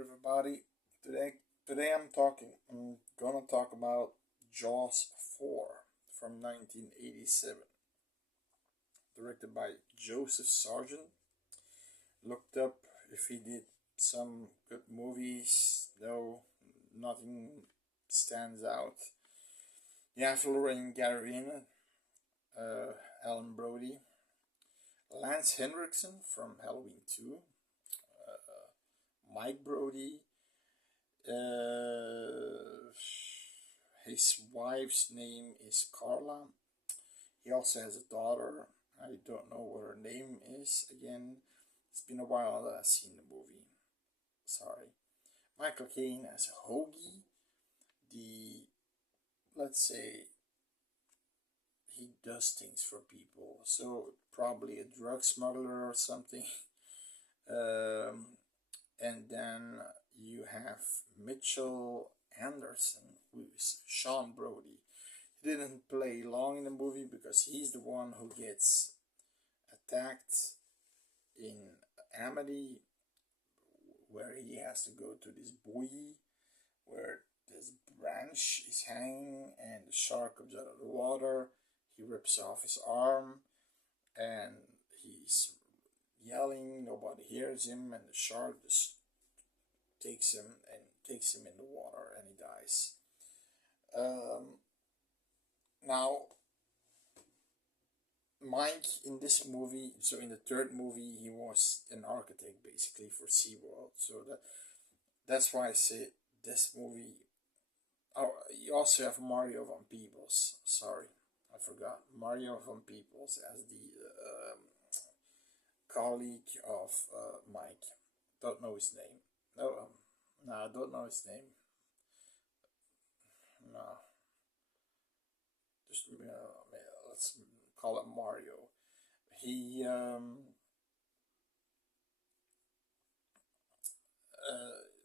everybody. Today, I'm gonna talk about Jaws 4 from 1987, directed by Joseph Sargent. Looked up if he did some good movies, though nothing stands out. You have Lorraine Garrison, Alan Brody, Lance Henriksen from Halloween 2, Mike Brody. His wife's name is Carla. He also has a daughter. I don't know what her name is. Again, it's been a while that I've seen the movie. Sorry. Michael Caine as Hoagie. The, let's say, he does things for people. So probably a drug smuggler or something. And then you have Mitchell Anderson, who is Sean Brody. He didn't play long in the movie because he's the one who gets attacked in Amity, where he has to go to this buoy where this branch is hanging and the shark comes out of the water. He rips off his arm and he's yelling, nobody hears him, and the shark just takes him in the water and he dies. Now Mike in this movie, so in the third movie, he was an architect basically for SeaWorld. So that's why I say this movie. Oh, you also have Mario Van Peebles. Sorry, I forgot. Mario Van Peebles as the colleague of Mike. Don't know his name. No, I don't know his name. No, just let's call it Mario. He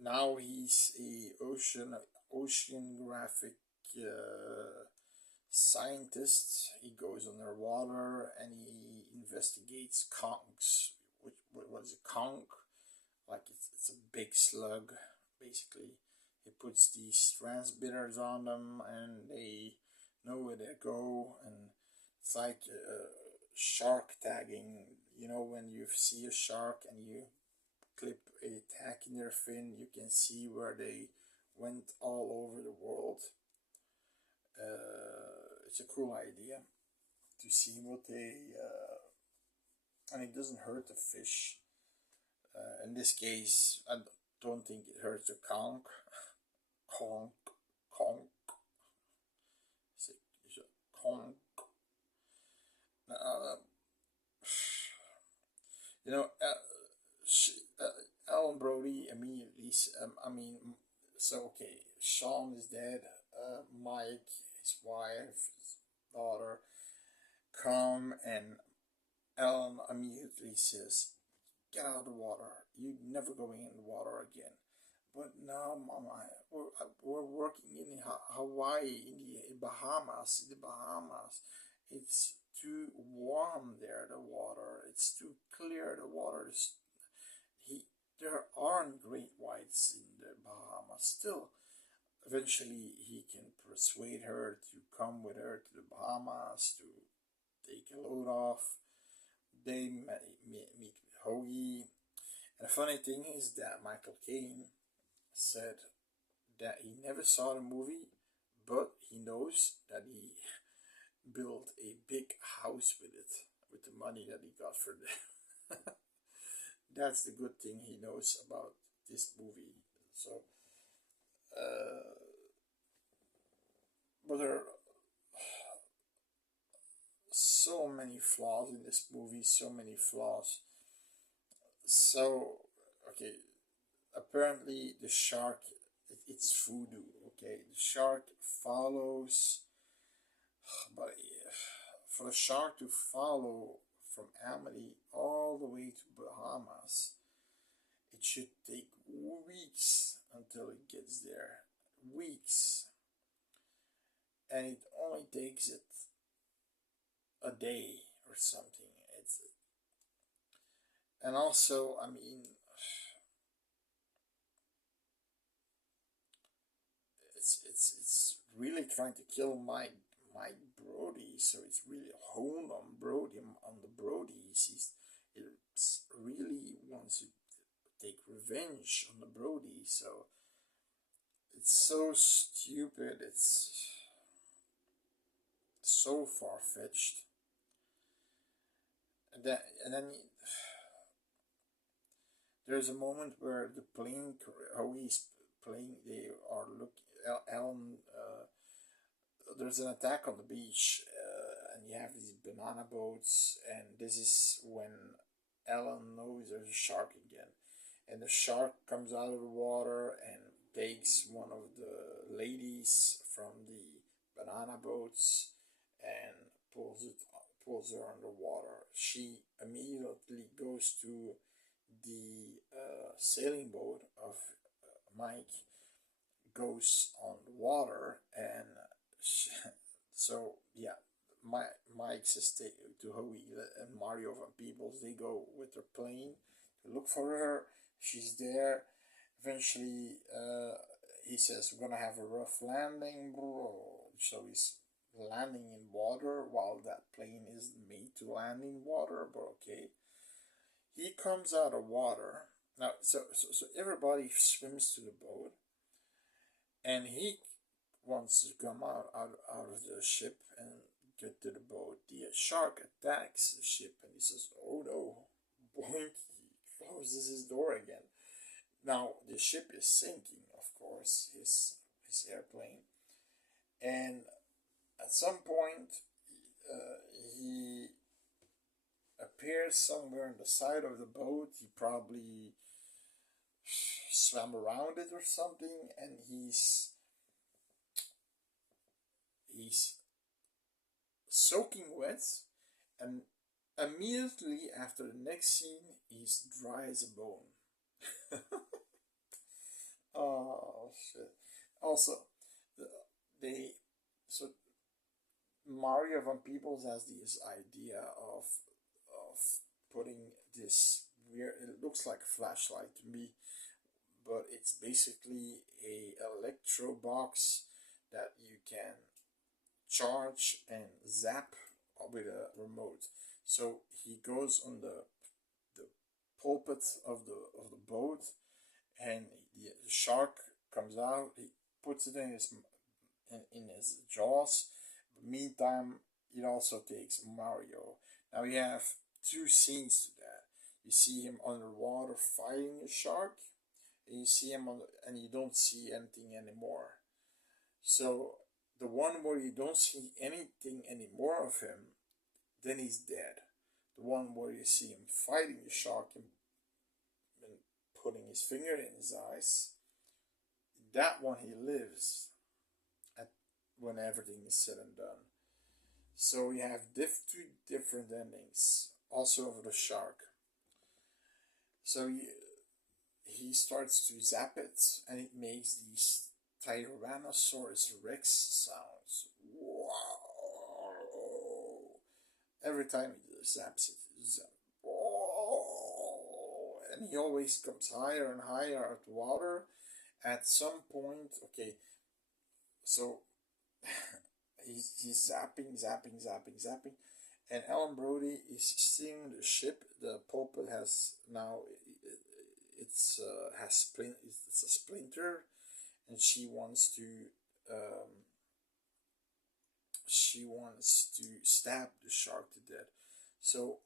now he's a oceanographic scientist. He goes underwater and he investigates conchs. What is a conch? Like it's a big slug, basically. He puts these transmitters on them and they know where they go, and it's like shark tagging. You know, when you see a shark and you clip a tag in their fin, you can see where they went all over the world. It's a cool idea to see what they and it doesn't hurt the fish. In this case, I don't think it hurts the conch. Conch. Is it conch? You know, Alan Brody immediately. So okay, Sean is dead. Mike, his wife, his daughter, come, and Alan immediately says, "Get out of the water. You're never going in the water again." But now, Mama, we're working in Hawaii, in the Bahamas. It's too warm there. The water. It's too clear. The water is. There aren't great whites in the Bahamas. Still, eventually he can persuade her to come with her to the Bahamas to take a load off. They meet with Hoagie. And the funny thing is that Michael Caine said that he never saw the movie, but he knows that he built a big house with it, with the money that he got for it. That's the good thing he knows about this movie. So, but there are so many flaws in this movie, so many flaws. So, okay, apparently the shark, it's voodoo, okay? The shark follows, but for the shark to follow from Amity all the way to Bahamas, it should take weeks until it gets there. Weeks. And it only takes it a day or something. And also, it's really trying to kill Mike Brody. So it's really honed on Brody, on the Brodies. It's really wants to take revenge on the Brody. So it's so stupid. It's so far fetched. And then there's a moment where the plane, how he's playing, they are looking. Alan, there's an attack on the beach, and you have these banana boats, and this is when Alan knows there's a shark again, and the shark comes out of the water and takes one of the ladies from the banana boats and pulls her underwater. She immediately goes to the sailing boat of Mike, goes on the water, and so yeah, Mike says to Howie and Mario Van Peebles, they go with their plane to look for her. She's there. Eventually, he says, "We're gonna have a rough landing, bro." So he's landing in water while that plane is made to land in water, but okay. He comes out of water now. So everybody swims to the boat, and he wants to come out of the ship and get to the boat. The shark attacks the ship, and he says, "Oh no!" Boink! He closes his door again. Now the ship is sinking, of course, his airplane, and at some point, he appears somewhere on the side of the boat. He probably swam around it or something, and he's soaking wet, and immediately after the next scene, he's dry as a bone. Oh shit! Also, they so Mario Van Peebles has this idea of putting this weird. It looks like a flashlight to me, but it's basically a electro box that you can charge and zap with a remote. So he goes on the pulpit of the boat, and the shark comes out. He puts it in his jaws. Meantime, it also takes Mario. Now you have two scenes to that. You see him underwater fighting a shark, and you see him and you don't see anything anymore. So the one where you don't see anything anymore of him, then he's dead. The one where you see him fighting the shark and putting his finger in his eyes, that one he lives at when everything is said and done. So we have two different endings, also of the shark. So he starts to zap it, and it makes these Tyrannosaurus Rex sounds. Wow! Every time he zaps it, zap. Wow! And he always comes higher and higher out the water. At some point, okay, so he's zapping, and Alan Brody is steering the ship. The pulpit has now it's a splinter, and she wants to stab the shark to death. So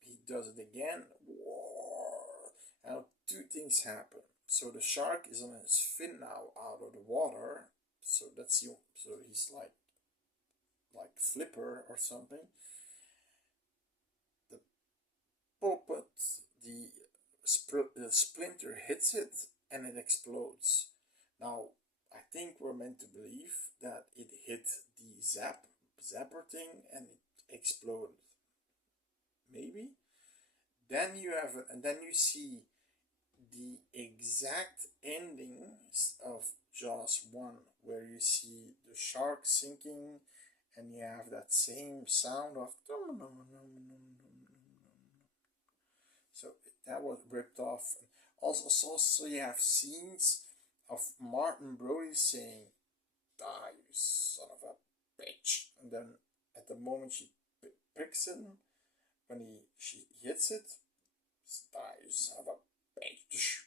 he does it again. Whoa. Now two things happen. So the shark is on his fin now out of the water. So that's you. So he's like Flipper or something. The pulpit, the splinter hits it, and it explodes. Now I think we're meant to believe that it hit the zapper thing and it exploded. Maybe. Then you have it, and then you see the exact endings of Jaws 1, where you see the shark sinking, and you have that same sound of so that was ripped off. Also you have scenes of Martin Brody saying, "Die, you son of a bitch," and then at the moment she picks him, when she hits it, "Die, you son of a bitch."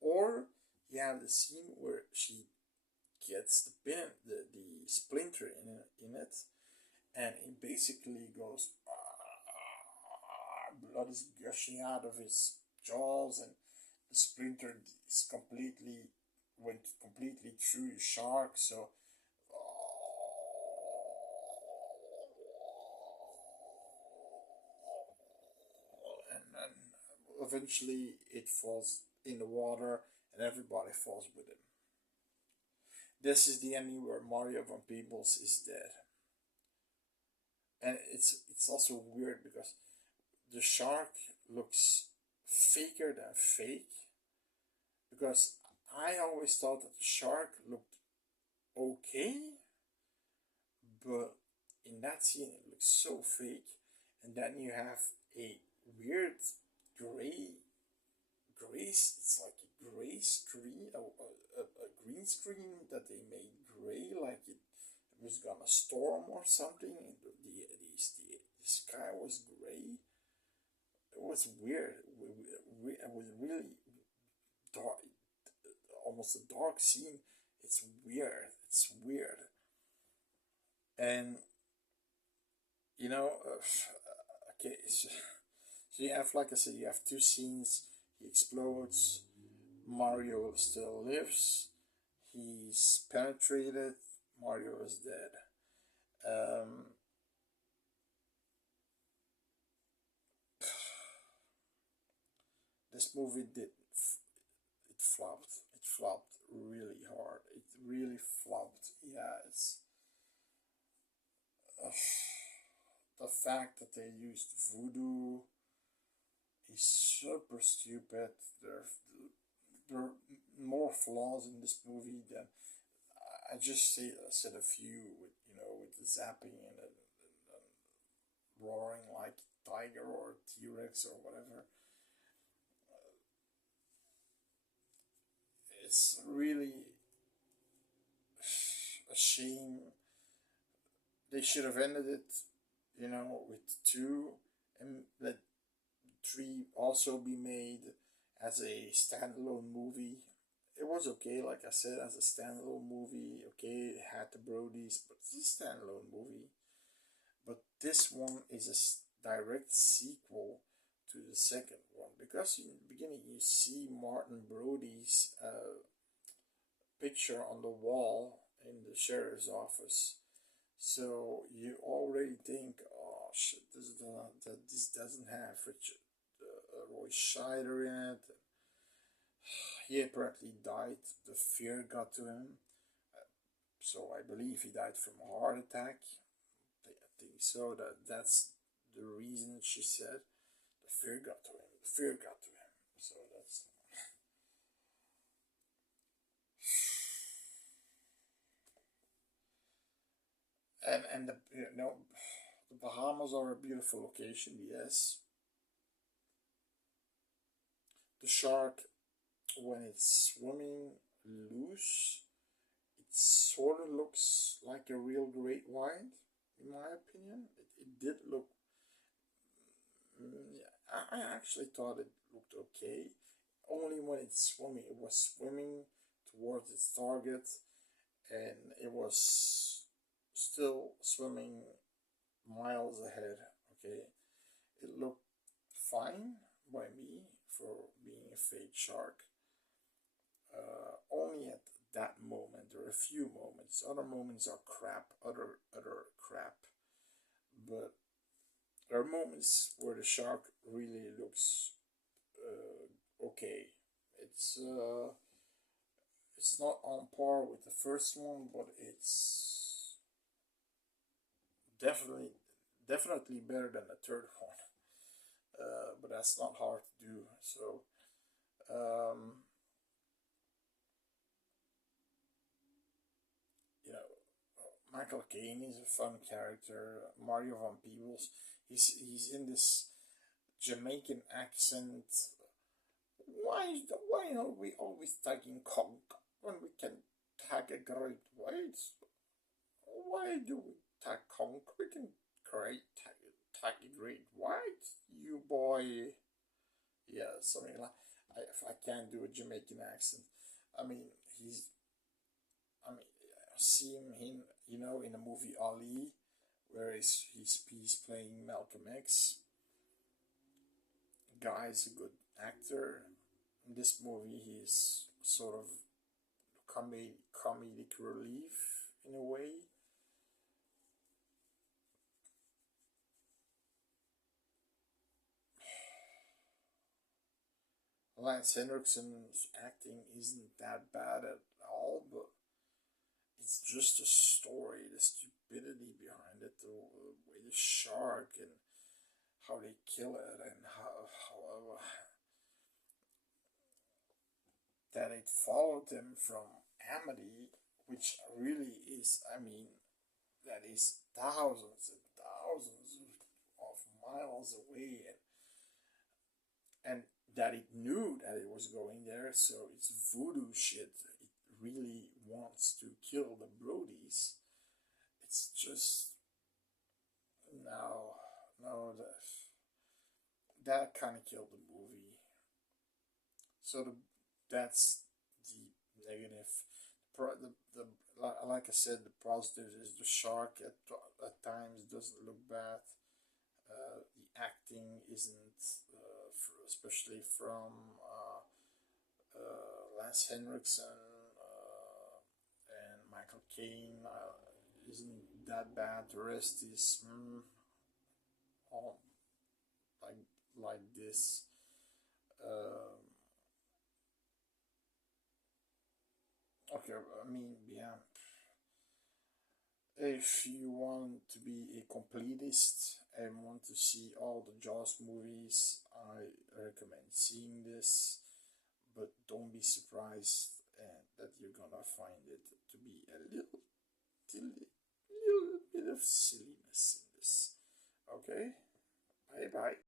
Or you have the scene where she gets the pin, the splinter in it, and he basically goes, blood is gushing out of his jaws, and the splinter is went completely through the shark. So and eventually it falls in the water, and everybody falls with him. This is the ending where Mario Van Peebles is dead. And it's also weird because the shark looks faker than fake. Because I always thought that the shark looked okay, but in that scene it looks so fake. And then you have a weird gray, it's like a gray screen, a green screen that they made gray, like it was gonna storm or something. The sky was gray. It was weird. It was really dark, almost a dark scene. It's weird. It's weird. And you know, okay, so you have, like I said, you have two scenes. He explodes. Mario still lives. He's penetrated. Mario is dead. Um, this movie it flopped. It flopped really hard. It really flopped. Yeah, it's the fact that they used voodoo is super stupid. There are more flaws in this movie than I said a few with with the zapping and roaring like tiger or T-Rex or whatever. It's really a shame. They should have ended it, with two, and let three also be made as a standalone movie. It was okay, like I said, as a standalone movie. Okay, it had the Brodies, but it's a standalone movie. But this one is a direct sequel to the second one, because in the beginning you see Martin Brody's picture on the wall in the sheriff's office. So you already think, oh shit, this doesn't have Richard Roy Scheider in it. He apparently died. The fear got to him. So I believe he died from a heart attack. I think so. That's the reason she said. The fear got to him. The fear got to him. So that's. And the Bahamas are a beautiful location. Yes. The shark, when it's swimming loose, it sort of looks like a real great white, in my opinion. It did look. I actually thought it looked okay. Only when it was swimming towards its target, and it was still swimming miles ahead. Okay, it looked fine by me for being a fake shark. Only at that moment. There are a few moments. Other moments are crap. Other crap. But there are moments where the shark really looks okay. It's uh, it's not on par with the first one, but it's definitely definitely better than the third one. But that's not hard to do. So um, you know, Michael Caine is a fun character. Mario Van Peebles, he's in this Jamaican accent. Why why are we always tagging conk when we can tag a great white? Why do we tag conk? We can create tag a great white, you boy. Yeah, something like if I can't do a Jamaican accent. I mean, he's. I mean, seeing him, in the movie Ali, where he's playing Malcolm X. Guy's a good actor. In this movie, he's sort of comedic relief in a way. Lance Henriksen's acting isn't that bad at all, but it's just the story, the stupidity behind it, the way the shark and how they kill it, and how that it followed him from Amity, which really is, I mean, that is thousands and thousands of miles away, and that it knew that it was going there, so it's voodoo shit. It really wants to kill the Brodies. It's just no, no, that kind of killed the movie. So that's the negative. Like I said, the positive is the shark at times doesn't look bad. The acting isn't, especially from Lance Henriksen and Michael Caine, isn't that bad. The rest is all like this. Okay, I mean, yeah. If you want to be a completist and want to see all the Jaws movies, I recommend seeing this. But don't be surprised that you're gonna find it to be a little bit of silly.